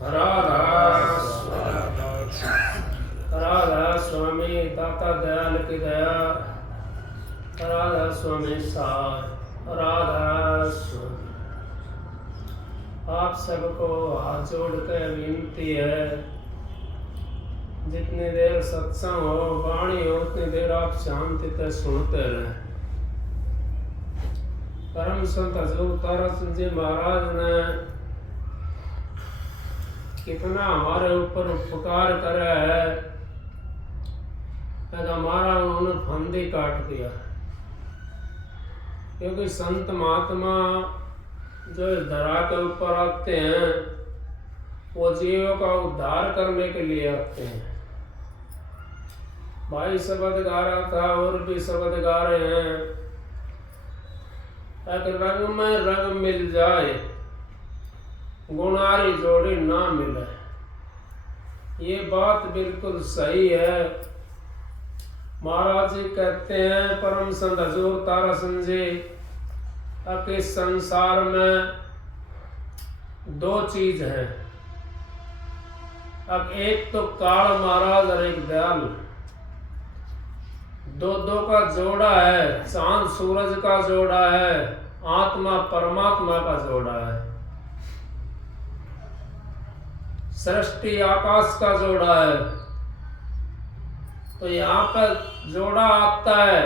राधा स्वामी दाता दयाल की दया, राधा स्वामी सार, राधा स्वामी। आप सबको हाथ जोड़ कर विनती है, जितनी देर सत्संग हो वाणी हो उतनी देर आप शांति से सुनते रहे। परम संत हजूर तारा सिंह जी महाराज ने कितना हमारे ऊपर उपकार करा है, हमारा उन्होंने फंदी काट दिया। क्योंकि संत महात्मा जो इस धरा के ऊपर आते हैं वो जीवों का उद्धार करने के लिए आते हैं। भाई शब्द गा रहा था और भी शब्द गा रहे हैं, एक रंग में रंग मिल जाए गुणारी जोड़ी ना मिले। ये बात बिल्कुल सही है। महाराज जी कहते हैं, परम संत हजूर तारा सिंह जी, अब इस संसार में दो चीज है। अब एक तो काल महाराज और एक दयाल, दो का जोड़ा है। चांद सूरज का जोड़ा है, आत्मा परमात्मा का जोड़ा है। सृष्टि आकाश का जोड़ा है। तो यहाँ पर जोड़ा आता है,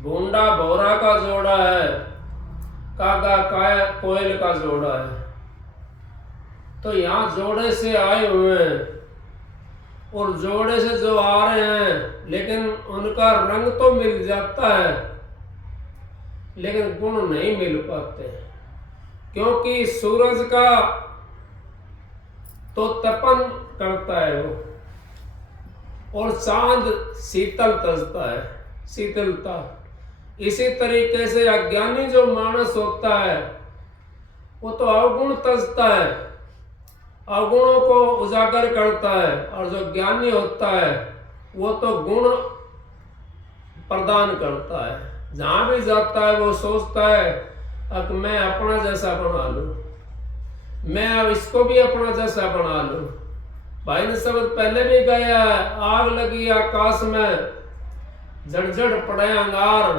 भूंडा भोरा का जोड़ा है, कागा काया कोयल का जोड़ा है। तो यहाँ जोड़े से आए हुए हैं और जोड़े से जो आ रहे हैं, लेकिन उनका रंग तो मिल जाता है लेकिन गुण नहीं मिल पाते। क्योंकि सूरज का तो तपन करता है वो, और चांद शीतल तजता है, शीतलता। इसी तरीके से अज्ञानी जो मानस होता है वो तो अवगुण तजता है, अवगुणों को उजागर करता है। और जो ज्ञानी होता है वो तो गुण प्रदान करता है। जहां भी जाता है वो सोचता है अब मैं अपना जैसा बना लूं, मैं अब इसको भी अपना जैसा बना लूं। भाई ने शब्द पहले भी गाया है, आग लगी आकाश में जड़ पड़े अंगार,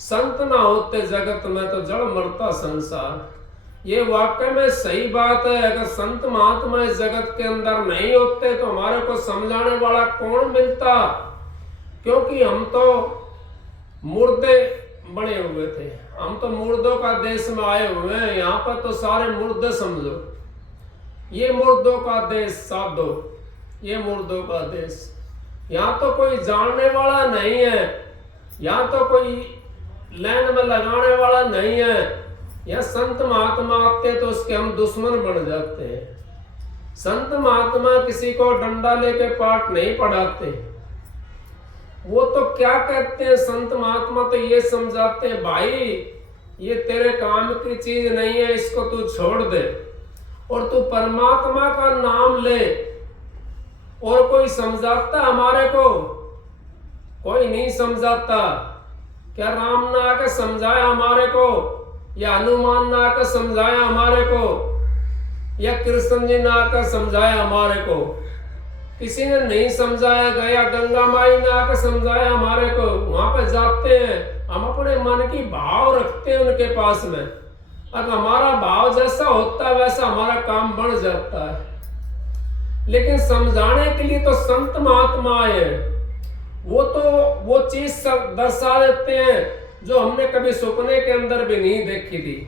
संत ना होते जगत में तो जड़ मरता संसार। ये वाकई में सही बात है। अगर संत महात्मा इस जगत के अंदर नहीं होते तो हमारे को समझाने वाला कौन मिलता। क्योंकि हम तो मुर्दे बने हुए थे, हम तो मुर्दों का देश में आए हुए हैं। यहाँ पर तो सारे मुर्दे समझो, ये मुर्दों का देश साधो, ये मुर्दों का देश। यहाँ तो कोई जानने वाला नहीं है, यहाँ तो कोई लाइन में लगाने वाला नहीं है। यहाँ संत महात्मा आते तो उसके हम दुश्मन बन जाते हैं। संत महात्मा किसी को डंडा लेके पाठ नहीं पढ़ाते। वो तो क्या कहते हैं, संत महात्मा तो ये समझाते हैं, भाई ये तेरे काम की चीज नहीं है, इसको तू छोड़ दे और तू परमात्मा का नाम ले। और कोई समझाता हमारे को? कोई नहीं समझाता। क्या राम ने आकर समझाया हमारे को, या हनुमान ने आकर समझाया हमारे को, या कृष्ण जी ने आकर समझाया हमारे को? किसी ने नहीं समझाया। गया गंगा माई ने आकर समझाया हमारे को। वहां पे जाते हैं, हम अपने मन की भाव रखते हैं उनके पास में। अगर हमारा भाव जैसा होता है वैसा हमारा काम बन जाता है। लेकिन समझाने के लिए तो संत महात्मा आए हैं। वो चीज दर्शा देते हैं जो हमने कभी सपने के अंदर भी नहीं देखी थी।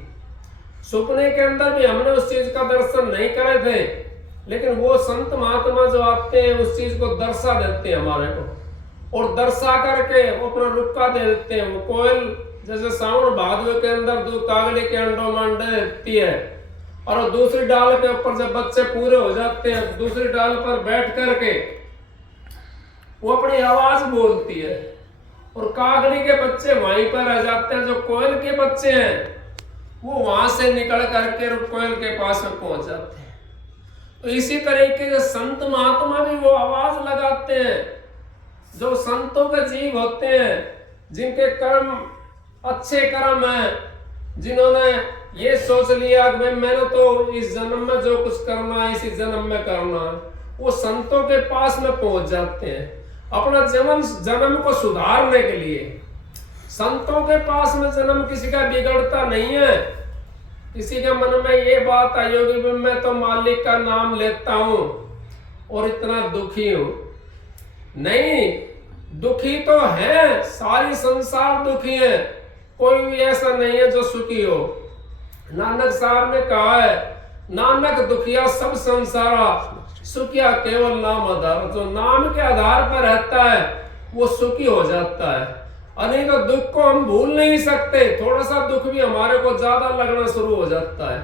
सपने के अंदर भी हमने उस चीज का दर्शन नहीं करे थे, लेकिन वो संत महात्मा जो आते हैं उस चीज को दर्शा देते हैं हमारे को, और दर्शा करके वो अपना रुक्का दे देते हैं। वो कोयल जैसे सावन भादवे के अंदर दो कागले के अंडों में अंडे देती है, और दूसरी डाल के ऊपर जब बच्चे पूरे हो जाते हैं दूसरी डाल पर बैठ करके वो अपनी आवाज बोलती है, और कागड़ी के बच्चे वहीं पर रह जाते हैं। जो कोयल के बच्चे हैं वो वहां से निकल करके कोयल के पास में पहुंच जाते हैं। तो इसी तरीके से संत महात्मा भी वो आवाज लगाते हैं। जो संतों के जीव होते हैं, जिनके कर्म अच्छे कर्म हैं, जिन्होंने ये सोच लिया कि भाई मैंने तो इस जन्म में जो कुछ करना है इसी जन्म में करना है, वो संतों के पास में पहुंच जाते हैं अपना जन्म को सुधारने के लिए। संतों के पास में जन्म किसी का बिगड़ता नहीं है। किसी के मन में ये बात आई होगी कि मैं तो मालिक का नाम लेता हूं और इतना दुखी हूं। नहीं, दुखी तो है, सारी संसार दुखी है, कोई भी ऐसा नहीं है जो सुखी हो। नानक साहब ने कहा है, नानक दुखिया सब संसारा, सुखिया केवल नाम आधार। जो नाम के आधार पर रहता है वो सुखी हो जाता है। अनेक दुख को हम भूल नहीं सकते, थोड़ा सा दुख भी हमारे को ज्यादा लगना शुरू हो जाता है।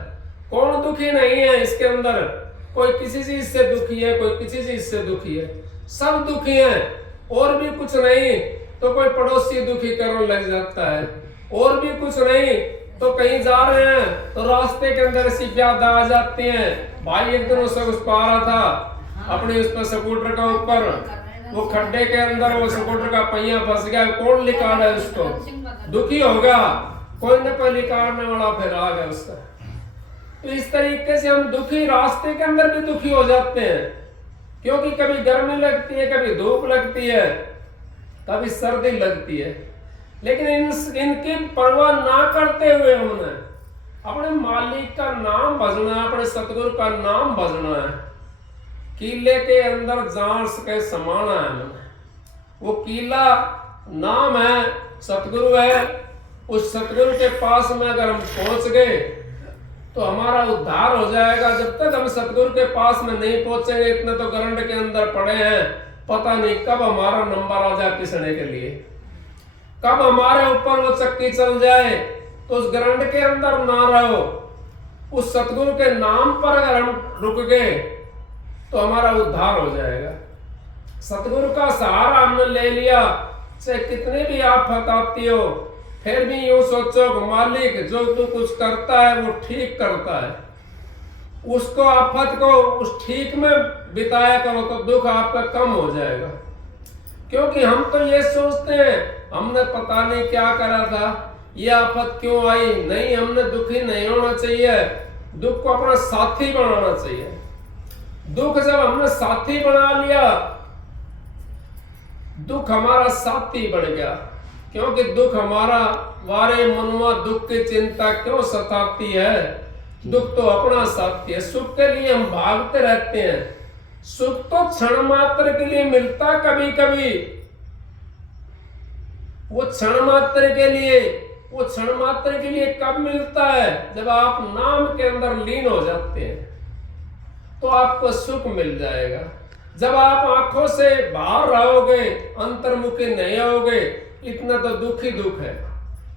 कौन दुखी नहीं है इसके अंदर? कोई किसी चीज से दुखी है, कोई किसी चीज से दुखी है, सब दुखी है। और भी कुछ नहीं तो कोई पड़ोसी दुखी करने लग जाता है, और भी कुछ नहीं तो कहीं जा रहे हैं तो रास्ते के अंदर ऐसी व्याधा आ जाती है। भाई एक दिन उससे उस पा रहा था अपने उस पर स्कूटर का ऊपर, वो खड्डे के अंदर वो स्कूटर का पहिया फंस गया। कौन निकाल है उसको? दुखी होगा, कोई न कोई निकालने वाला फिर आ गया उसका। तो इस तरीके से हम दुखी, रास्ते के अंदर भी दुखी हो जाते हैं, क्योंकि कभी गर्मी लगती है, कभी धूप लगती है, कभी सर्दी लगती है। लेकिन इनकी परवाह ना करते हुए हमने अपने मालिक का नाम भजना है, अपने सतगुरु का नाम भजना है। कीले के अंदर जान सके समाना है मैंने, वो कीला नाम है, सतगुरु है। उस सतगुरु के पास में अगर हम पहुंच गए तो हमारा उद्धार हो जाएगा। जब तक हम सतगुरु के पास में नहीं पहुंचेंगे, इतने तो गरंड के अंदर पड़े हैं, पता नहीं कब हमारा नंबर आ जाए पिसने के लिए, कब हमारे ऊपर वो चक्की चल जाए। तो उस गरंड के अंदर ना रहो, उस सतगुरु के नाम पर अगर हम रुक गए तो हमारा उद्धार हो जाएगा। सतगुरु का सहारा हमने ले लिया, चाहे कितनी भी आफत आती हो, फिर भी यूं सोचो कि मालिक जो तू कुछ करता है वो ठीक करता है। उसको आफत को उस ठीक में बिताया करो तो दुख आपका कम हो जाएगा। क्योंकि हम तो ये सोचते हैं हमने पता नहीं क्या करा था, ये आफत क्यों आई। नहीं, हमने दुखी नहीं होना चाहिए, दुख को अपना साथी बनाना चाहिए। दुख जब हमने साथी बना लिया, दुख हमारा साथी बन गया। क्योंकि दुख हमारा, वारे मनुआ दुख की चिंता क्यों सताती है, दुख तो अपना साथी है। सुख के लिए हम भागते रहते हैं, सुख तो क्षण मात्र के लिए मिलता, कभी कभी वो क्षण मात्र के लिए, वो क्षण मात्र के लिए कब मिलता है? जब आप नाम के अंदर लीन हो जाते हैं तो आपको सुख मिल जाएगा। जब आप आंखों से बाहर रहोगे, अंतर्मुखी नहीं होगे, इतना तो दुख ही दुख है।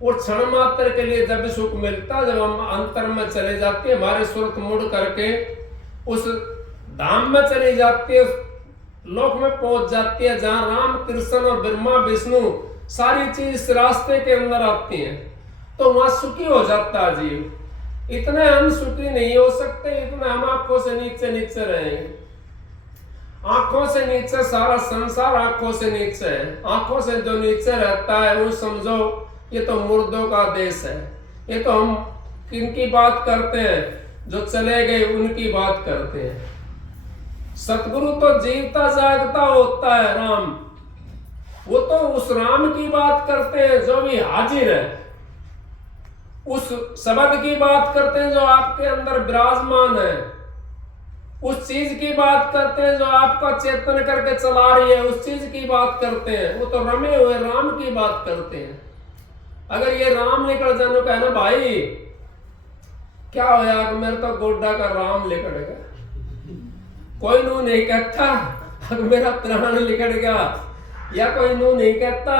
और क्षण मात्र के लिए जब सुख मिलता, जब हम अंतर में चले जाते हैं, हमारी सूरत मुड़ करके उस धाम में चली जाती है, लोक में पहुंच जाती है जहां राम कृष्ण और ब्रह्मा विष्णु सारी चीज इस रास्ते के अंदर आती हैं, तो वहां सुखी हो जाता है जीव। इतने हम सुखी नहीं हो सकते, इतने हम आंखों से नीचे नीचे रहेंगे। आंखों से नीचे सारा संसार आंखों से नीचे है। आंखों से जो नीचे रहता है वो समझो ये तो मुर्दों का देश है। ये तो हम किनकी बात करते हैं? जो चले गए उनकी बात करते हैं। सतगुरु तो जीवता जागता होता है राम, वो तो उस राम की बात करते हैं जो भी हाजिर है, उस शब्द की बात करते हैं जो आपके अंदर विराजमान है, उस चीज की बात करते हैं जो आपका चेतन करके चला रही है, उस चीज की बात करते हैं। वो तो रमे हुए राम की बात करते हैं। अगर ये राम निकल जाने का है ना भाई, क्या होया कि मेरे तो गोड्डा का राम निकल गया, कोई नू नहीं कहता अगर मेरा प्राण निकल गया, या कोई नू नहीं कहता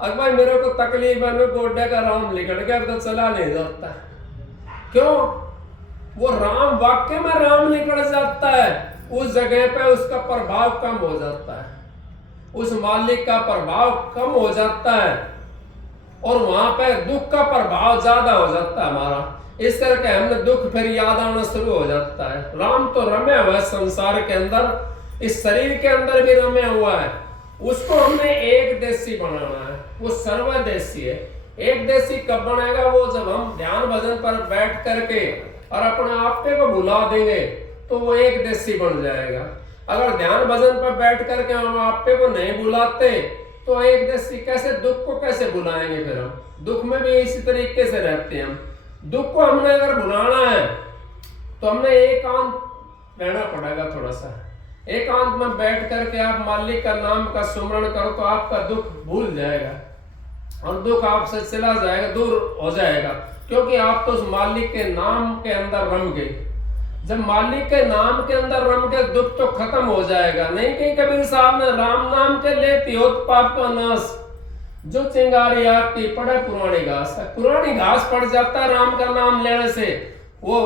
अगर भाई मेरे को तकलीफ है, मैं गोड्डा का राम निकल गया, तो चला नहीं जाता। क्यों? वो राम वाक्य में राम निकल जाता है, उस जगह पे उसका प्रभाव कम हो जाता है, उस मालिक का प्रभाव कम हो जाता है, और वहां पे दुख का प्रभाव ज्यादा हो जाता है हमारा। इस करके हमने दुख फिर याद आना शुरू हो जाता है। राम तो रमे हुआ है संसार के अंदर, इस शरीर के अंदर भी रमे हुआ है। उसको हमने एक देशी बनाना है, वो सर्वदेशी है। एक देशी कब बनेगा? वो जब हम ध्यान भजन पर बैठ करके और अपने आपे को भुला देंगे तो वो एक देशी बन जाएगा। अगर ध्यान भजन पर बैठ करके हम आपे को नहीं बुलाते तो एक देशी कैसे, दुख को कैसे बुलाएंगे? फिर हम दुख में भी इसी तरीके से रहते हैं। हम दुख को हमने अगर बुलाना है तो हमने एकांत रहना पड़ेगा। थोड़ा सा एकांत में बैठ करके आप मालिक का नाम का सुमरण करो तो आपका दुख भूल जाएगा और दुख आपसे चला जाएगा, दूर हो जाएगा, क्योंकि आप तो उस मालिक के नाम के अंदर रम गए। जब मालिक के नाम के अंदर रम के दुख तो खत्म हो जाएगा। नहीं कि कबीर साहब ने राम नाम के लेती हो पाप का नाश, जो चिंगारी आती पड़े पुरानी घास। पुरानी घास पड़ जाता है राम का नाम लेने से। वो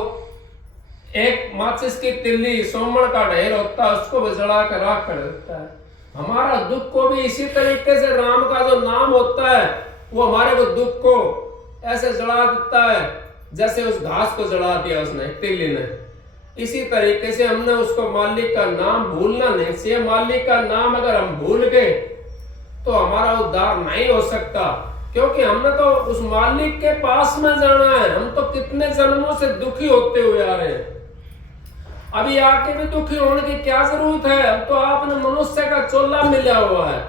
एक माचिस की तिल्ली सोमण का ढेर होता है, उसको भी जला कर राख कर देता है। हमारा दुख को भी इसी तरीके से राम का जो नाम होता है वो हमारे को दुख को ऐसे जला देता है जैसे उस घास को जला दिया उसने, तिल्ली ने। इसी तरीके से हमने उसको मालिक का नाम भूलना नहीं चाहिए। मालिक का नाम अगर हम भूल गए तो हमारा उद्धार नहीं हो सकता, क्योंकि हमने तो उस मालिक के पास में जाना है। हम तो कितने जन्मों से दुखी होते हुए आ रहे हैं, अभी आके भी दुखी होने की क्या जरूरत है? अब तो आपने मनुष्य का चोला मिला हुआ है।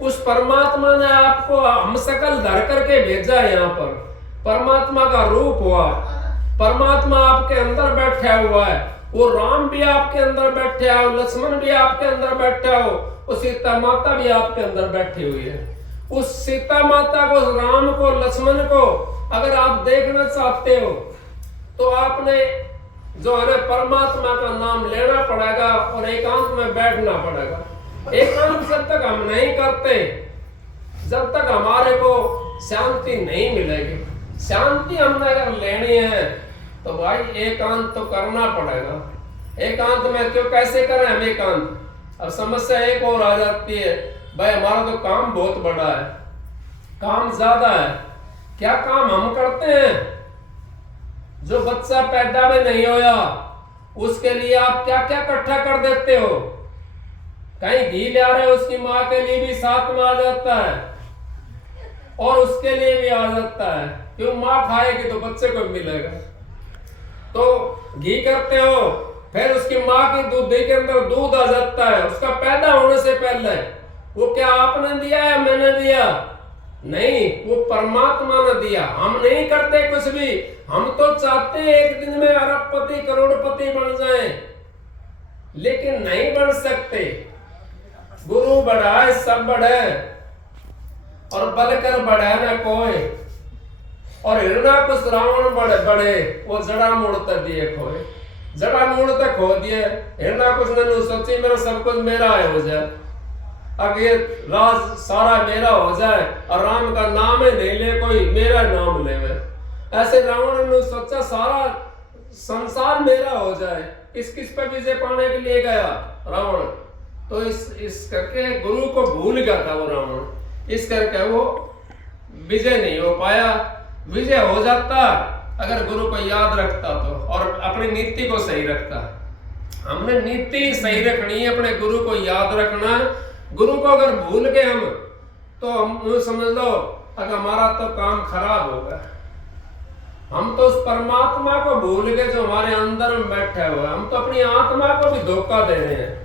उस परमात्मा ने आपको हम सकल धर करके भेजा है यहाँ पर। परमात्मा का रूप हुआ, परमात्मा आपके अंदर बैठा हुआ है। वो राम भी आपके अंदर बैठा हो, लक्ष्मण भी आपके अंदर बैठा हो, वो सीता माता भी आपके अंदर बैठी हुई है। उस सीता माता को, राम को, लक्ष्मण को अगर आप देखना चाहते हो तो आपने जो है परमात्मा का नाम लेना पड़ेगा और एकांत में बैठना पड़ेगा। एकांत जब तक हम नहीं करते, जब तक हमारे को शांति नहीं मिलेगी। शांति हमने अगर लेनी है तो भाई एकांत तो करना पड़ेगा। एकांत में क्यों, कैसे करें हम एकांत? अब समस्या एक और आ जाती है, भाई हमारा तो काम बहुत बड़ा है, काम ज्यादा है। क्या काम हम करते हैं? जो बच्चा पैदा में नहीं होया उसके लिए आप क्या क्या इकट्ठा कर देते हो। कहीं घी ले आ रहे हो, उसकी माँ के लिए भी साथ में आ जाता है और उसके लिए भी आ जाता है। क्यों? माँ खाएगी तो बच्चे को मिलेगा। तो घी करते हो, फिर उसकी माँ की दूधी के अंदर दूध आ जाता है उसका पैदा होने से पहले। वो क्या आपने दिया है, मैंने दिया? नहीं, वो परमात्मा ने दिया। हम नहीं करते कुछ भी। हम तो चाहते हैं एक दिन में अरबपति करोड़पति बन जाएं, लेकिन नहीं बन सकते। गुरु बढ़ाए सब बढ़े और बलकर बढ़े न कोई, और हिरणा कुछ रावण बढ़े बढ़े वो जड़ा मूड़ते दिए खोए। जड़ा मूड़ते खो दिए, हिरणा कुछ ने सोची मेरा सब कुछ मेरा है हो जाए, अब ये राज सारा मेरा हो जाए और राम का नाम ही नहीं ले कोई, मेरा नाम ले। ऐसे रावण ने सोचा सारा संसार मेरा हो जाए। किस किस पे विजय पाने के लिए गया रावण? तो इस करके गुरु को भूल गया था वो रावण। इस करके वो विजय नहीं हो पाया। विजय हो जाता अगर गुरु को याद रखता तो, और अपनी नीति को सही रखता। हमने नीति सही रखनी है, अपने गुरु को याद रखना। गुरु को अगर भूल गए हम तो हम समझ लो अगर हमारा तो काम खराब होगा। हम तो उस परमात्मा को भूल गए जो हमारे अंदर में बैठा हुआ है। हम तो अपनी आत्मा को भी धोखा दे रहे हैं।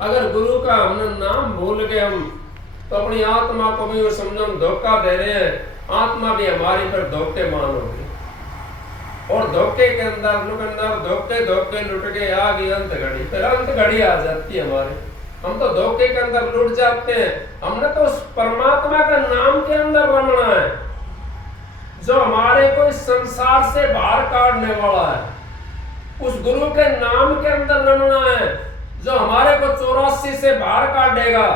अगर गुरु का हमने नाम भूल गए हम तो अपनी आत्मा को भी समझो हम धोखा दे रहे हैं। आत्मा भी हमारी पर धोखे मान होगी, और धोखे के अंदर धोखे धोखे लुट के आ गई अंत घड़ी। फिर अंत घड़ी आ जाती है हमारे, हम तो धोखे के अंदर लुट जाते हैं। हमने तो उस परमात्मा का नाम के अंदर रमना है जो हमारे को इस संसार से बाहर काटने वाला है। उस गुरु के नाम के अंदर रमना है जो हमारे को 84 से बाहर काटेगा।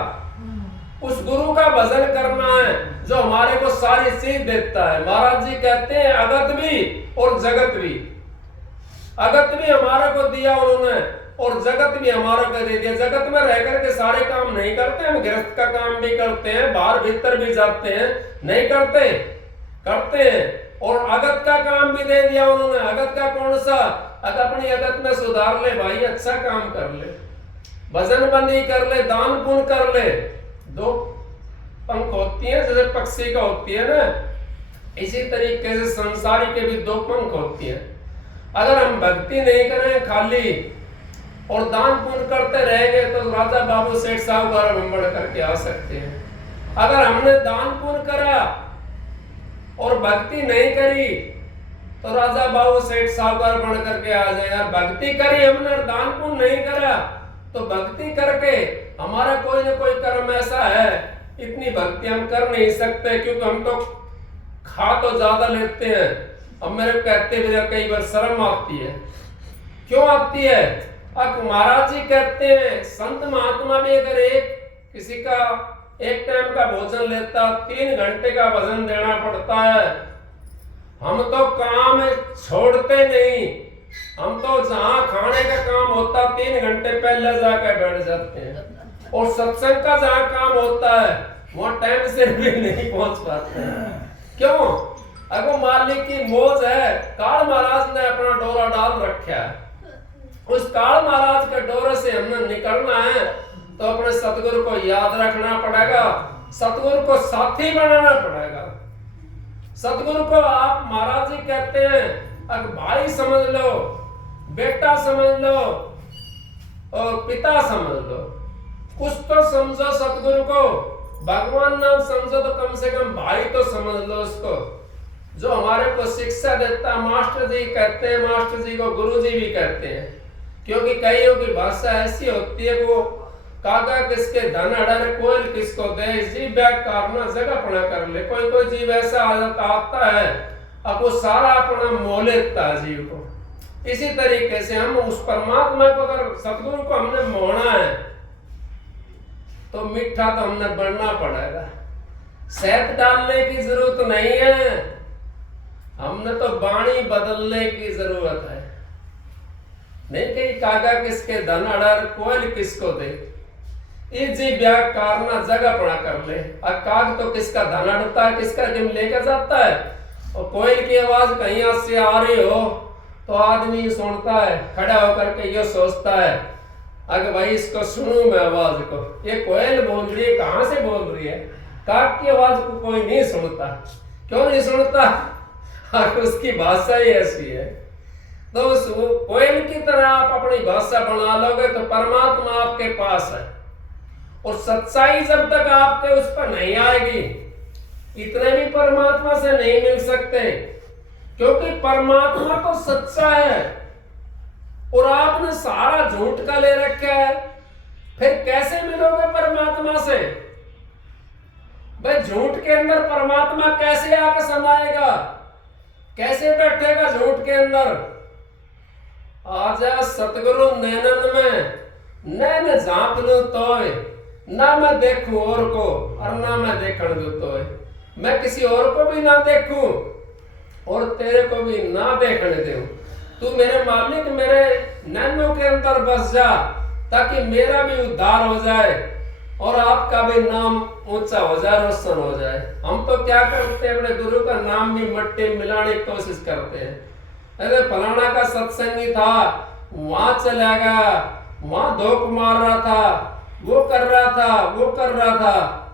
उस गुरु का भजन करना है जो हमारे को सारी चीज देता है। महाराज जी कहते हैं अगत भी और जगत भी। अगत भी हमारे को दिया उन्होंने और जगत भी हमारा को दे दिया। जगत में रह करके सारे काम नहीं करते, हम गृहस्थ का काम भी करते हैं, बाहर भीतर भी जाते हैं, नहीं करते, करते हैं। और अगत का काम भी दे दिया उन्होंने। अगत का कौन सा? अगर अपनी अगत में सुधार ले भाई, अच्छा काम कर ले, भजन बंदी कर ले, दान पुण्य कर ले। दो पंख होती है जैसे पक्षी का होती है ना, इसी तरीके से संसारी के भी दो पंख होती हैं। अगर हम भक्ति नहीं करें खाली और दान पुण्य करते रहेंगे तो राजा बाबू सेठ साहूकार में बढ़ करके आ सकते हैं। अगर हमने दान पुण्य करा और भक्ति नहीं करी तो राजा बाबू सेठ साहूकार बन करके आ जाएगा। भक्ति करी हमने और दान पुण्य नहीं करा तो भक्ति करके हमारा कोई ना कोई कर्म ऐसा है, इतनी भक्ति हम कर नहीं सकते, क्योंकि हम तो खा तो ज्यादा लेते हैं। अब मेरे कहते हुए कई बार शर्म आती है। क्यों आती है? अब महाराज जी कहते हैं संत महात्मा भी अगर एक किसी का एक टाइम का भोजन लेता 3 घंटे का भोजन देना पड़ता है। हम तो काम छोड़ते नहीं, हम तो जहां खाने का काम होता 3 घंटे पहले जाकर बैठ जाते हैं और सत्संग का जहां काम होता है वहां टाइम से भी नहीं पहुंच पाते हैं। क्यों? अगर मालिक की मौज है, काल महाराज ने अपना डोरा डाल रखा है, उस काल महाराज के डोरे से हमने निकलना है तो अपने सतगुरु को याद रखना पड़ेगा, सतगुरु को साथी बनाना पड़ेगा। सतगुरु को आप महाराज जी कहते हैं अगर भाई समझ लो, बेटा समझ लो और पिता समझ लो, कुछ तो समझो सतगुरु को। भगवान नाम समझो तो कम से कम भाई तो समझ लो उसको, जो हमारे को शिक्षा देता। मास्टर जी कहते हैं, मास्टर जी को गुरु जी भी कहते हैं, क्योंकि कईयों की भाषा ऐसी होती है वो कागा किसके धन अडर कोयल किसको दे, जीव बैग कारना जगह अपना कर ले। कोई कोई जीव ऐसा आता है अब वो सारा अपना मोह लेता है जीव को। इसी तरीके से हम उस परमात्मा को अगर सतगुरु को हमने मोहना है तो मीठा तो हमने बनना पड़ेगा। शहद डालने की जरूरत नहीं है, हमने तो वाणी बदलने की जरूरत है। नहीं कही कागा किसके धन अडर कोयल किसको दे, इजी ब्याह कारना जगह पड़ा कर ले। और काग तो किसका धन अड़ता है, किसका जिम लेकर जाता है। और कोयल की आवाज कहीं से आ रही हो तो आदमी सुनता है, खड़ा होकर के ये सोचता है अगर भाई इसको सुनूं मैं आवाज को, ये कोयल बोल रही है, कहां से बोल रही है। काग की आवाज को कोई नहीं सुनता। क्यों नहीं सुनता? उसकी भाषा ही ऐसी है। तो उस कोयल की तरह आप अपनी भाषा बना लोगे तो परमात्मा आपके पास है। और सच्चाई जब तक आपके उस पर नहीं आएगी, इतने भी परमात्मा से नहीं मिल सकते, क्योंकि परमात्मा तो सच्चा है और आपने सारा झूठ का ले रखा है। फिर कैसे मिलोगे परमात्मा से? भाई झूठ के अंदर परमात्मा कैसे आके समाएगा, कैसे बैठेगा झूठ के अंदर? आजा सतगुरु नैनन में नैन झांप लूं तोय, ना मैं देखूं और को और ना मैं देखण दूं तोय। मैं किसी और को भी ना देखूं और तेरे को भी ना देखने दूं। तू मेरे मालिक मेरे नैनों के अंदर बस जा, ताकि मेरा भी उद्धार हो जाए और आपका भी नाम ऊंचा हो जाए, रोशन हो जाए। हम तो क्या करते हैं, अपने गुरु का नाम भी मट्टी मिलाने की कोशिश करते हैं। अरे फलाना का सत्संगी था, वहां चला गया, वहां धोख मार रहा था, वो कर रहा था, वो कर रहा था।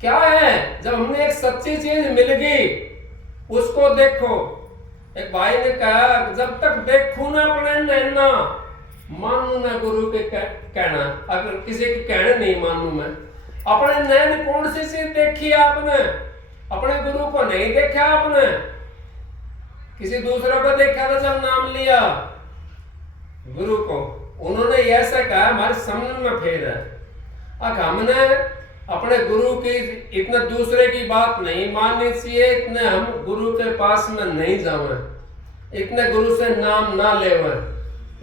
क्या है, जब हमने एक सच्ची चीज मिल गई उसको देखो। एक भाई ने कहा जब तक देखूं ना अपने नैना, मानू ना गुरु के कहना। अगर किसी के कहने नहीं मानू मैं, अपने नैन कौन सी चीज देखी आपने? अपने गुरु को नहीं देखा आपने, किसी दूसरे को देखा था जब नाम लिया गुरु को। उन्होंने ऐसा कहा हमारे समझ में फेर है। अब हमने अपने गुरु की इतने दूसरे की बात नहीं माननी चाहिए, इतने हम गुरु के पास में नहीं जावे, इतने गुरु से नाम ना लेवे,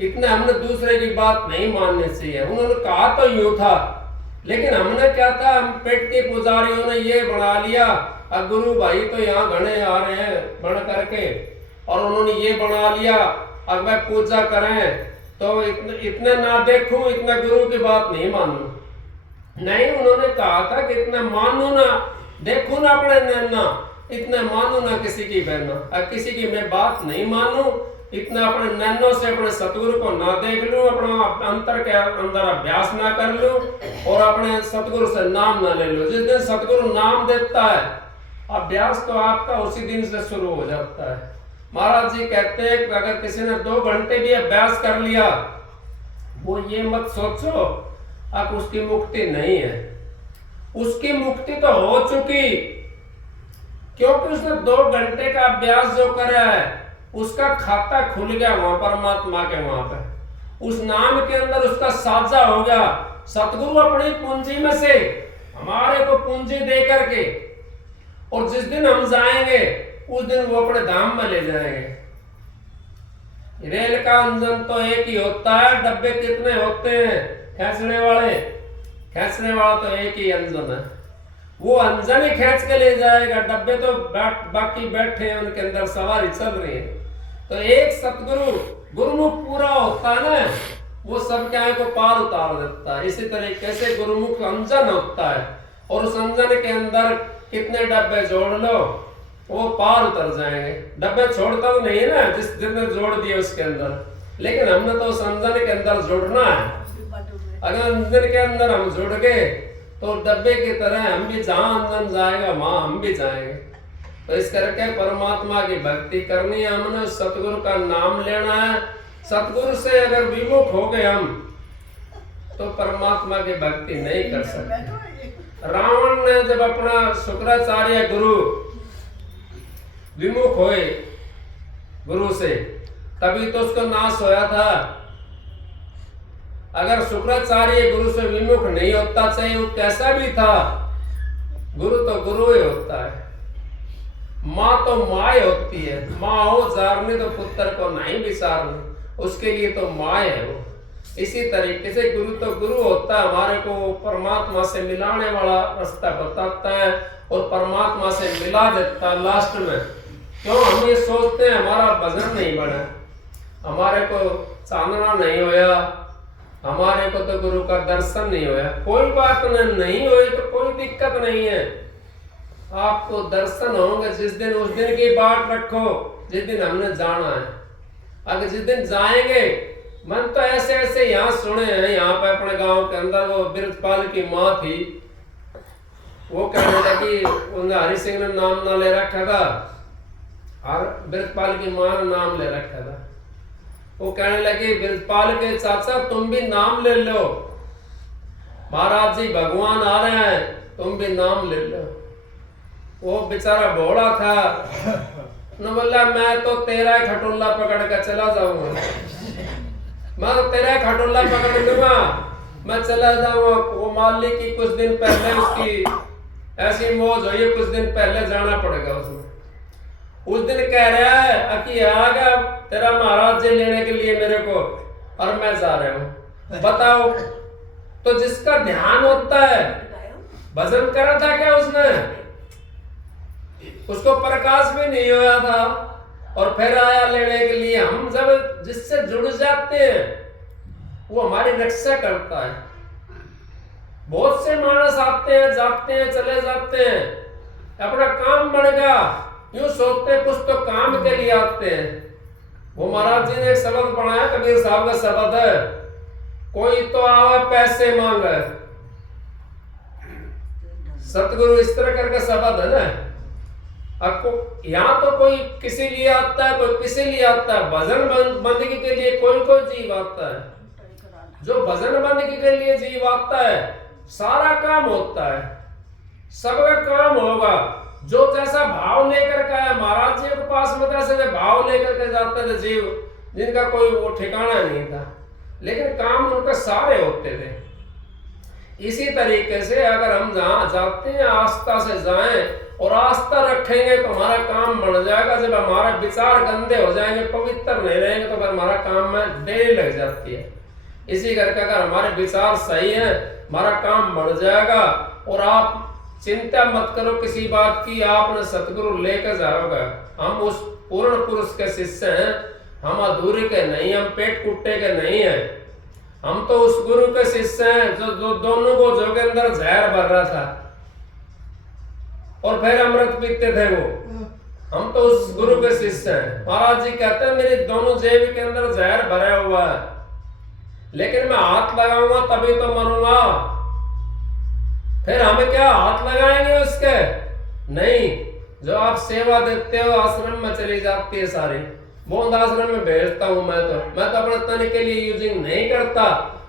इतने हमने दूसरे की बात नहीं माननी चाहिए। उन्होंने कहा तो यूं था, लेकिन हमने क्या था, हम पेट के पुजारियों ने ये बना लिया अब गुरु भाई तो यहाँ घने आ रहे हैं बन करके, और उन्होंने ये बना लिया अब मैं पूजा करें तो इतने ना देखूं, इतने गुरु की बात नहीं मानूं। नहीं, उन्होंने कहा था कि इतने मानू ना, देखो ना अपने नैना, इतने मानू ना किसी की बहना। अब किसी की मैं बात नहीं मानू, इतना अपने नैनों से अपने सतगुरु को ना देख लूं, अपना अंतर के अंदर अभ्यास ना कर लूं और अपने सतगुरु से नाम ना ले लूं। जिस दिन सतगुरु नाम देता है अभ्यास तो आपका उसी दिन से शुरू हो जाता है। महाराज जी कहते हैं कि अगर किसी ने 2 घंटे भी अभ्यास कर लिया, वो ये मत सोचो अब उसकी मुक्ति नहीं है, उसकी मुक्ति तो हो चुकी, क्योंकि उसने 2 घंटे का अभ्यास जो करा है उसका खाता खुल गया वहां परमात्मा के वहां पे, उस नाम के अंदर उसका साझा हो गया। सतगुरु अपनी पूंजी में से हमारे को पूंजी दे करके, और जिस दिन हम जाएंगे उस दिन वो अपने धाम में ले जाएंगे। रेल का इंजन तो एक ही होता है, डब्बे कितने होते हैं खींचने वाले, खींचने वाला तो एक ही इंजन है, वो इंजन ही खींच के ले जाएगा, डब्बे तो बाकी बैठे हैं उनके अंदर सवारी चल रही है। तो एक सतगुरु गुरुमुख पूरा होता है ना, वो सब क्या को पार उतार देता है। इसी तरीके से गुरुमुख अंजन होता है, और उस अंजन के अंदर कितने डब्बे जोड़ लो वो पार उतर जाएंगे। डब्बे छोड़ता तो नहीं है ना जिस जितने जोड़ दिए उसके अंदर, लेकिन हमने तो उस अंजन के अंदर जोड़ना है। अगर अंजन के अंदर हम जुड़ गए तो डब्बे की तरह हम भी जहां अंजन जाएगा वहां हम भी जाएंगे। तो इस करके परमात्मा की भक्ति करनी है, हमने सतगुरु का नाम लेना है। सतगुरु से अगर विमुख हो गए हम तो परमात्मा की भक्ति नहीं कर सकते। रावण ने जब अपना शुक्राचार्य गुरु विमुख होए गुरु से, तभी तो उसका नाश होया था। अगर शुक्राचार्य गुरु से विमुख नहीं होता, चाहे वो कैसा भी था, गुरु तो गुरु ही होता है। माँ तो माँ होती है, माँ हो जारने तो पुत्र को नहीं विसारने, उसके लिए तो माँ है वो। इसी तरीके से गुरु तो गुरु होता है, हमारे को परमात्मा से मिलाने वाला रास्ता बताता है और परमात्मा से मिला देता है लास्ट में। क्यों हम ये सोचते हैं हमारा भजन नहीं बढ़ा, हमारे को चांदना नहीं होया, हमारे को तो गुरु का दर्शन नहीं होया, कोई बात नहीं हुई तो कोई दिक्कत नहीं है। आपको दर्शन होंगे जिस दिन, उस दिन की बात रखो जिस दिन हमने जाना है। अगर जिस दिन जाएंगे, मन तो ऐसे ऐसे यहाँ सुने हैं, यहाँ पे अपने गांव के अंदर वो बिरजपाल की माँ थी, वो कहने लगी, उन्हें हरि सिंह ने नाम ना ले रखा था और बिरजपाल की माँ ने नाम ले रखा था। वो कहने लगी, बिरजपाल के चाचा तुम भी नाम ले लो, महाराज जी भगवान आ रहे हैं, तुम भी नाम ले लो। वो बेचारा भोला था, न बोला मैं तो तेरा खटोला पकड़ कर चला जाऊंगा, मैं तो तेरा खटोला पकड़ लूंगा, मैं चला जाऊंगा। वो मालिक की कुछ दिन पहले उसकी ऐसी मौज हुई, कुछ दिन पहले जाना पड़ेगा उसमें। उस दिन कह रहा है कि आ गया तेरा महाराज जी लेने के लिए मेरे को, और मैं जा रहा हूँ। बताओ, तो जिसका ध्यान होता है, भजन करा था क्या उसने? उसको प्रकाश भी नहीं हुआ था और फिर आया लेने के लिए। हम जब जिससे जुड़ जाते हैं वो हमारी रक्षा करता है। बहुत से मानस आते हैं, जाते हैं, चले जाते हैं, अपना काम बढ़ गया, यूं सोचते कुछ तो काम के लिए आते हैं। वो महाराज जी ने एक शब्द बनाया, कबीर साहब का शब्द है, कोई तो आवे पैसे मांगे। सतगुरु इस तरह करके शब्द है ना। आपको यहाँ तो कोई किसी लिए आता है, कोई किसी लिए आता है। भजन बंदगी के लिए कोई कोई जीव आता है। जो भजन बंदगी के लिए जीव आता है, सारा काम होता है, सबका काम होगा। जो जैसा भाव लेकर के आया, महाराज जी के पास में जैसे भाव लेकर के जाते थे जीव, जिनका कोई वो ठिकाना नहीं था, लेकिन काम उनके सारे होते थे। इसी तरीके से अगर हम जहाँ जाते हैं आस्था से जाएं और आस्था रखेंगे तो हमारा काम बढ़ जाएगा। जब हमारे विचार गंदे हो जाएंगे, पवित्र नहीं रहेंगे, तो फिर हमारा काम में देरी लग जाती है। इसी करके अगर हमारे विचार सही हैं, हमारा काम बढ़ जाएगा। और आप चिंता मत करो किसी बात की, आपने सतगुरु लेकर जाओगे। हम उस पूर्ण पुरुष के शिष्य हैं, हम अधूरे के नहीं, हम पेट कुट्टे के नहीं है। हम तो उस गुरु के शिष्य हैं जो दोनों को जो के अंदर जहर भर रहा था और फिर अमृत पीते थे वो। हम तो उस गुरु के शिष्य हैं। महाराज जी कहते हैं मेरे दोनों जेब के अंदर जहर भरा हुआ है, लेकिन मैं हाथ लगाऊंगा तभी तो मरूंगा। फिर हमें क्या हाथ लगाएंगे उसके? नहीं, जो आप सेवा देते हो आश्रम में चली जाती है सारी, बोंद आश्रम में भेजता हूँ मैं तो अपने तन के लिए यूजिंग नहीं करता,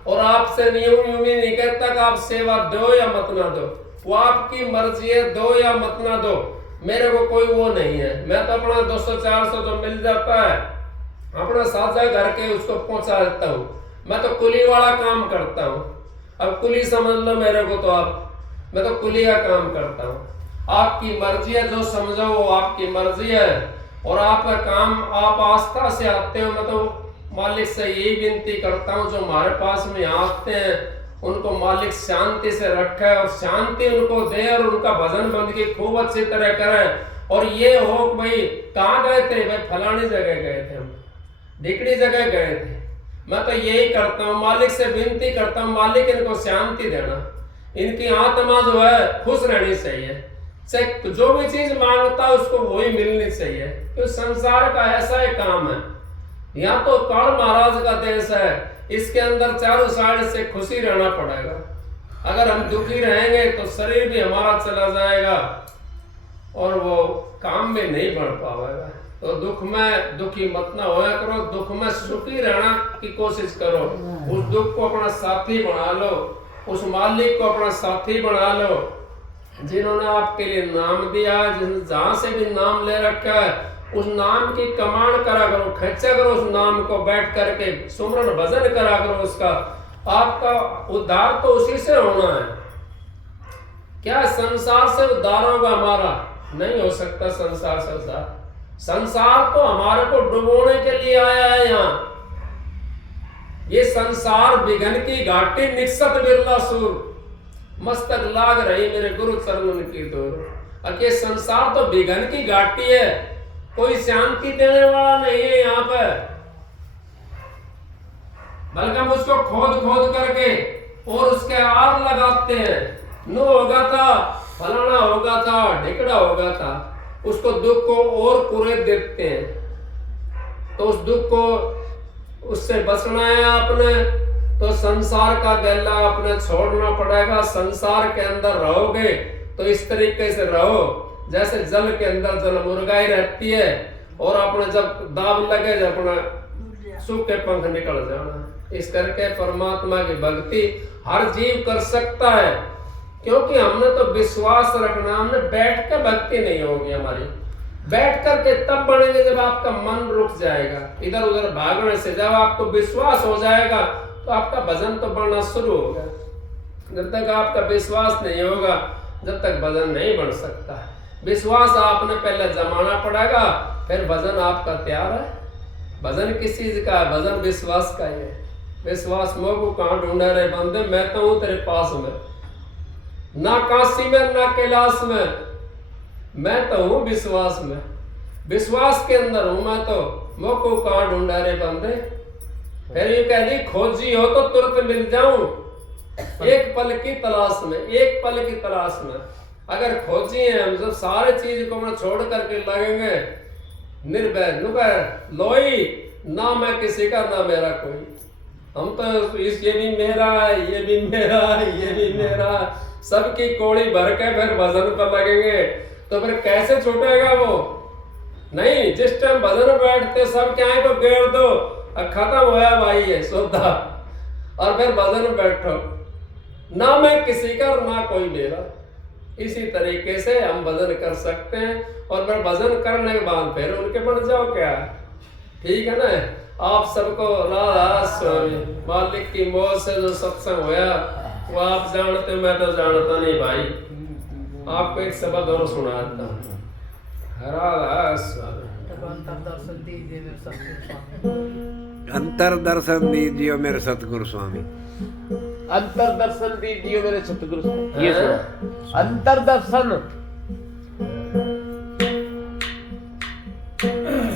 और आपसे यूं नहीं करता कि आप सेवा दो या मत ना दो, वो आपकी मर्जी है, दो या मत ना दो, मेरे को कोई वो नहीं है। मैं तो अपना 200-400 जो मिल जाता है अपना साझा घर के उसको पहुंचा देता हूँ। मैं तो कुली वाला काम करता हूँ, अब कुली समझ लो मेरे को, तो आप, मैं तो कुली का काम करता हूँ। आपकी मर्जी है, जो समझो वो आपकी मर्जी है, और आपका काम आप आस्था से आते हो। मैं तो मालिक से यही विनती करता हूँ जो हमारे पास में आते हैं उनको मालिक शांति से रखे और शांति उनको दे, और उनका भजन बंदगी खूब अच्छी तरह करें। और ये हो भाई कहाँ गए थे, भाई फलानी जगह गए थे, हम दिकड़ी जगह गए थे। मैं तो यही करता हूँ, मालिक से विनती करता हूँ, मालिक इनको शांति देना, इनकी आत्मा जो है खुश रहनी चाहिए, चाहे जो भी चीज मांगता है उसको वही मिलनी चाहिए, क्योंकि संसार का ऐसा ही काम है। यहाँ तो काल महाराज का देश है, इसके अंदर चारों साइड से खुशी रहना पड़ेगा। अगर हम दुखी रहेंगे तो शरीर भी हमारा चला जाएगा और वो काम में नहीं बढ़ पाएगा। तो दुख में दुखी मत ना होया करो, दुख में सुखी रहना की कोशिश करो, उस दुख को अपना साथी बना लो, उस मालिक को अपना साथी बना लो जिन्होंने आपके लिए नाम दिया, जहां से भी नाम ले रखा है उस नाम की कमांड करा करो, खर्चा करो उस नाम को, बैठ करके सुमरन भजन करा करो उसका। आपका उद्धार तो उसी से होना है। क्या संसार से उद्धार होगा हमारा? नहीं हो सकता संसार से उद्धार। संसार तो हमारे को डुबोने के लिए आया है यहाँ। ये संसार विघन की घाटी निकसत बिरला सुर, मस्तक लाग रही मेरे गुरु चरणन की दूर। अब ये संसार तो विघन की घाटी है, कोई शांति देने वाला नहीं है यहाँ पे, बल्कि हम उसको खोद खोद करके और उसके आर लगाते हैं। नो होगा था, फलाना होगा था, ढिकड़ा होगा था, उसको दुख को और पूरे देते हैं। तो उस दुख को उससे बचना है आपने, तो संसार का गैला आपने छोड़ना पड़ेगा। संसार के अंदर रहोगे तो इस तरीके से रहो जैसे जल के अंदर जल मुर्गाई रहती है, और अपने जब दाब लगे जब अपना सूखे पंख निकल जाना। इस करके परमात्मा की भक्ति हर जीव कर सकता है, क्योंकि हमने तो विश्वास रखना, हमने बैठ के भक्ति नहीं होगी हमारी। बैठ करके तब बढ़ेंगे जब आपका मन रुक जाएगा इधर उधर भागने से। जब आपको विश्वास हो जाएगा तो आपका भजन तो बढ़ना शुरू होगा। जब तक आपका विश्वास नहीं होगा जब तक भजन नहीं बन सकता। विश्वास आपने पहले जमाना पड़ेगा, फिर भजन आपका तैयार है। भजन किस चीज का है? भजन विश्वास का ही है। विश्वास मोह कहाँ ढूंढा रहे बंदे, मैं तो हूं तेरे पास में, ना काशी में ना कैलाश में, मैं तो हूं विश्वास में। विश्वास के अंदर हूं मैं, तो मोह को कहाँ ढूंढा रहे बंदे। फिर ये कह दी खोजी हो तो तुरंत मिल जाऊं, एक पल की तलाश में, एक पल की तलाश में। अगर खोजी हैं हम, जब सारे चीज को हम छोड़ करके लगेंगे निर्भय नुभय लोई, ना मैं किसी का ना मेरा कोई। हम तो इस ये भी मेरा है, ये भी मेरा है, ये भी मेरा है, सबकी कोड़ी भर के फिर भजन पर लगेंगे तो फिर कैसे छूटेगा वो? नहीं, जिस टाइम भजन बैठते सब क्या है को घेर दो, खत्म होया भाई ये सौदा, और फिर भजन बैठो, ना मैं किसी का ना कोई मेरा। इसी तरीके से हम भजन कर सकते हैं, और फिर भजन करने के बाद फिर उनके बन जाओ क्या, ठीक है ना। आप सबको राधा स्वामी मालिक की मौज से जो सत्संग होया वो आप जानते, मैं तो जानता नहीं भाई। आपको एक शब्द और सुनाता हूँ, राधा स्वामी। अंतर दर्शन दीजिए मेरे सतगुरु स्वामी। अंतर दर्शन दीजिए मेरे सतगुरु स्वामी। ये सुनो, अंतर दर्शन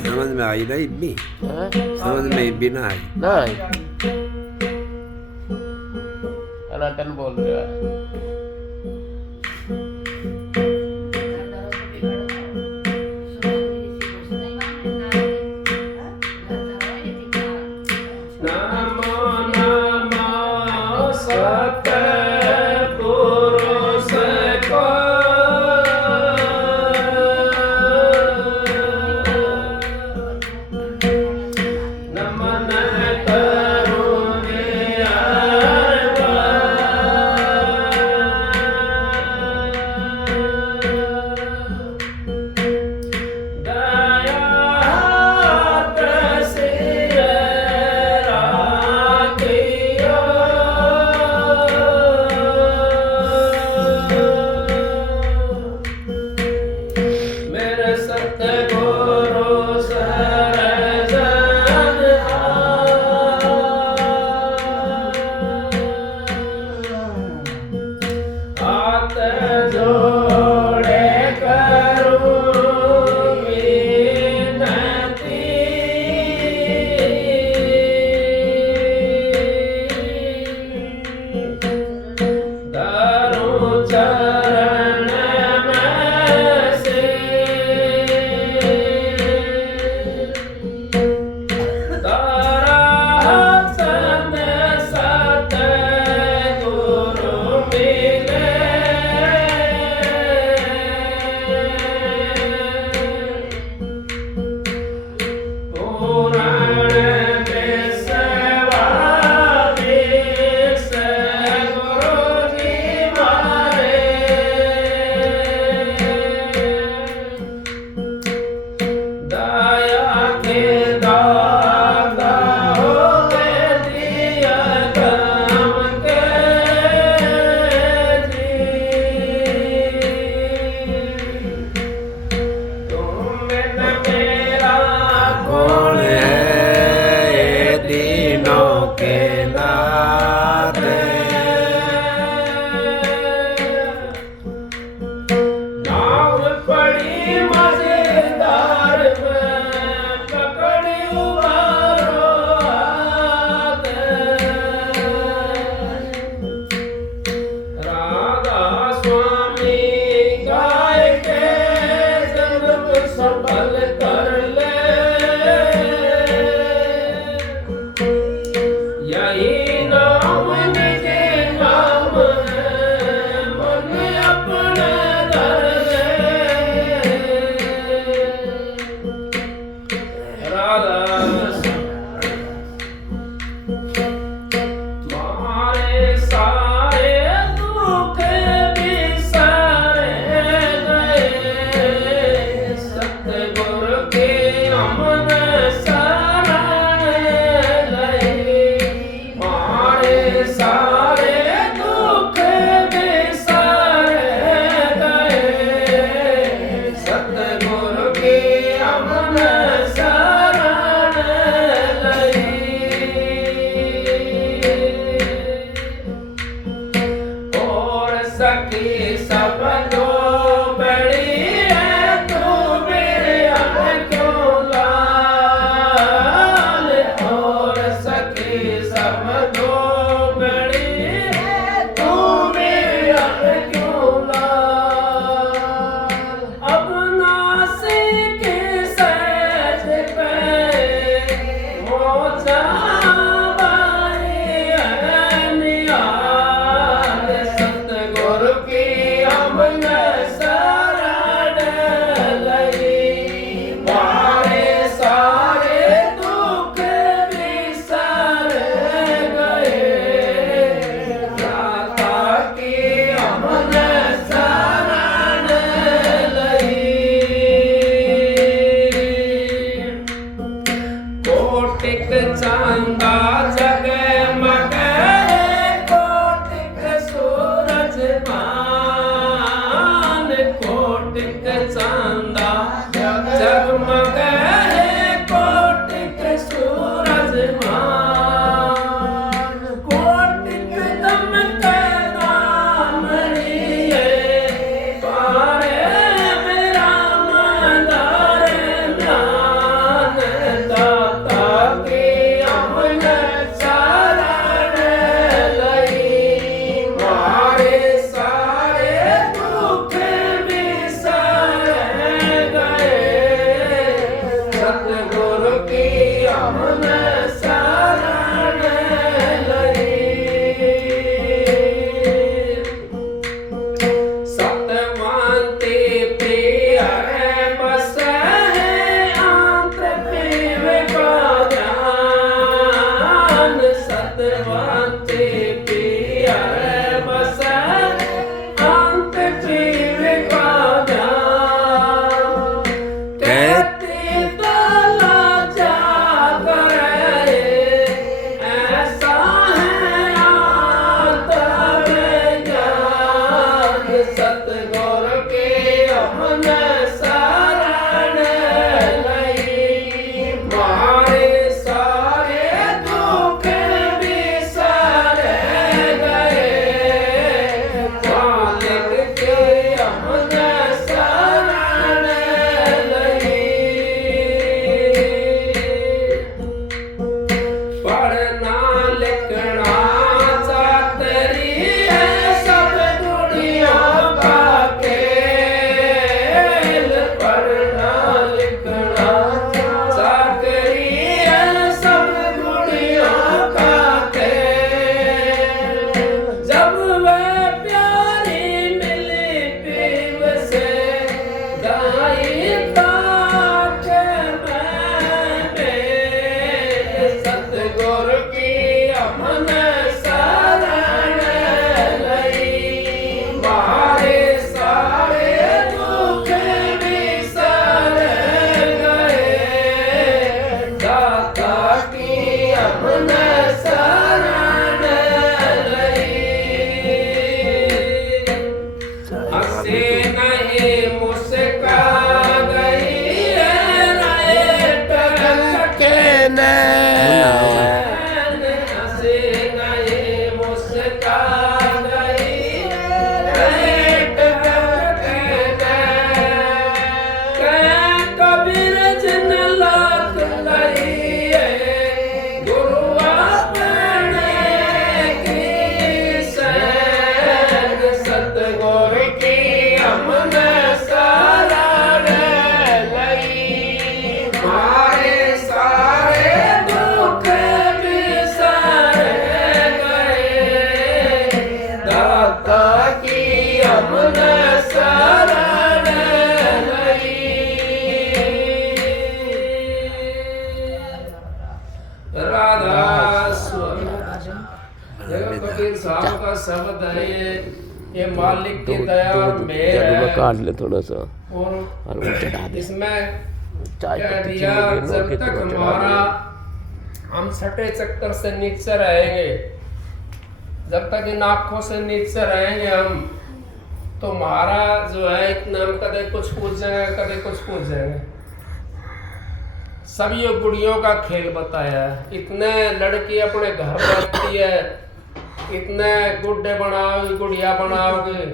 समझ में आई ना इतनी? समझ में भी ना आई। नहीं, अनाटन बोल रहा है। यही नाम निज नाम है मन अपने धर ले राधा मारे सारे दुख बिसरे गए सतगुरु के अमन शरण गए मारे सारे दुख बिसरे गए सतगुरु के अमन शरण गए और सखी सब जो बड़ी है तू मेरे क्यों लाल और सखी सब जो बड़ी है तू मेरे क्यों लाल अपना सिख सहज पे मोचा सतगुरु की अमन शरण गई मारे सारे दुख बिसर गए देखो कबीर साहब का शब्द है ये मालिक की दया और मेहर जब है। काट ले थोड़ा सा और वो चढ़ा दे इसमें चाय कह पत्ती दिया चीनी देना जब कि तक थोड़ा चढ़ा हमारा हम छठे चक्कर से नीचे रहेंगे, जब तक इन आँखों से नीचे रहेंगे हम, तो हमारा जो है इतना हम कदे कुछ पूछ जाएंगे, कदे कुछ पूछ जाएंगे। सब ये गुड़ियों का खेल बताया है। इतने लड़की अपने घर रहती है, इतने गुड्डे बनाओगे, गुड़िया बनाओगे,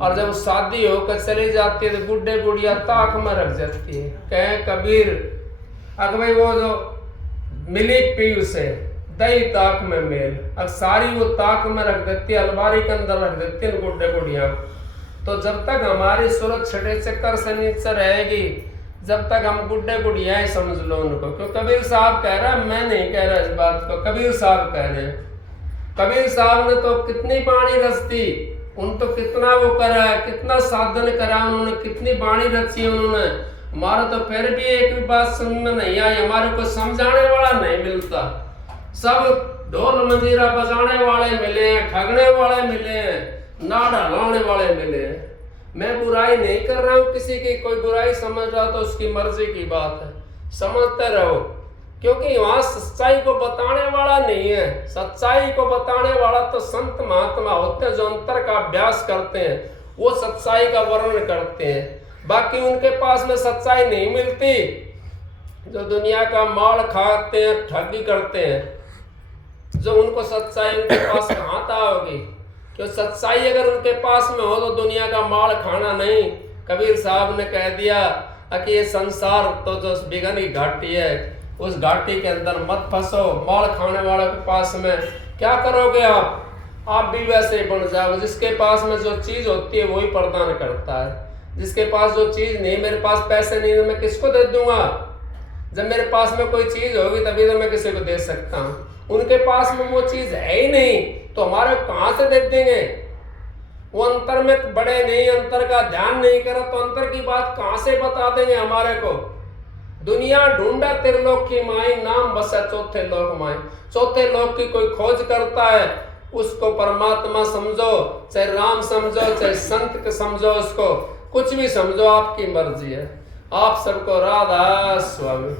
और जब शादी होकर चली जाती है तो गुड्डे गुड़िया ताक में रख जाती है। कहे कबीर अगवे वो जो मिली पी उसे दही ताक में मेल, अब सारी वो ताक में रख देती है, अलमारी के अंदर रख देती है गुड्डे गुड़िया। तो जब तक हमारी सूरत छठे चक्कर से नीचे रहेगी, जब तक हम गुड्डे गुड़िया समझ लो उनको। क्यों कबीर साहब कह रहा है, मैं नहीं कह रहा इस बात को, कबीर साहब कह रहे हैं। कबीर साहब ने तो कितनी बाणी रचती, उन तो कितना वो करा है, कितना साधन करा उन्होंने, कितनी बाणी रची उन्होंने। हमारा तो फिर भी एक भी बात समझ में नहीं आई, हमारे को समझाने वाला नहीं मिलता। सब ढोल मंजीरा बजाने वाले मिले हैं, ठगने वाले मिले हैं, नाड़ हलाने वाले मिले हैं। मैं बुराई नहीं कर रहा हूँ किसी की, कोई बुराई समझ रहा तो उसकी मर्जी की बात है, समझते रहो। क्योंकि वहां सच्चाई को बताने वाला नहीं है। सच्चाई को बताने वाला तो संत महात्मा होते हैं, जो अंतर का अभ्यास करते हैं, वो सच्चाई का वर्णन करते हैं। बाकी उनके पास में सच्चाई नहीं मिलती, जो दुनिया का माल खाते हैं, ठगी करते हैं, जो उनको सच्चाई उनके पास कहाँ था होगी। क्यों सच्चाई अगर उनके पास में हो तो दुनिया का माल खाना नहीं। कबीर साहब ने कह दिया कि ये संसार तो जो बिगन की घाटी है, उस घाटी के अंदर मत फंसो। माल खाने वालों के पास में क्या करोगे आप भी वैसे ही बन जाओ। जिसके पास में जो चीज होती है वही प्रदान करता है। जिसके पास जो चीज नहीं, मेरे पास पैसे नहीं तो मैं किसको दे दूंगा। जब मेरे पास में कोई चीज होगी तभी तो मैं किसी को दे सकता हूँ। उनके पास में वो चीज है ही नहीं तो हमारे कहाँ से दे देंगे। वो अंतर में बड़े नहीं, अंतर का ध्यान नहीं करा तो अंतर की बात कहाँ से बता देंगे हमारे को। दुनिया ढूंढा त्रिलोक की माई, नाम बसा चौथे लोक माई। चौथे लोक की कोई खोज करता है, उसको परमात्मा समझो, चाहे राम समझो, चाहे संत के समझो, उसको कुछ भी समझो, आपकी मर्जी है। आप सबको राधा स्वामी।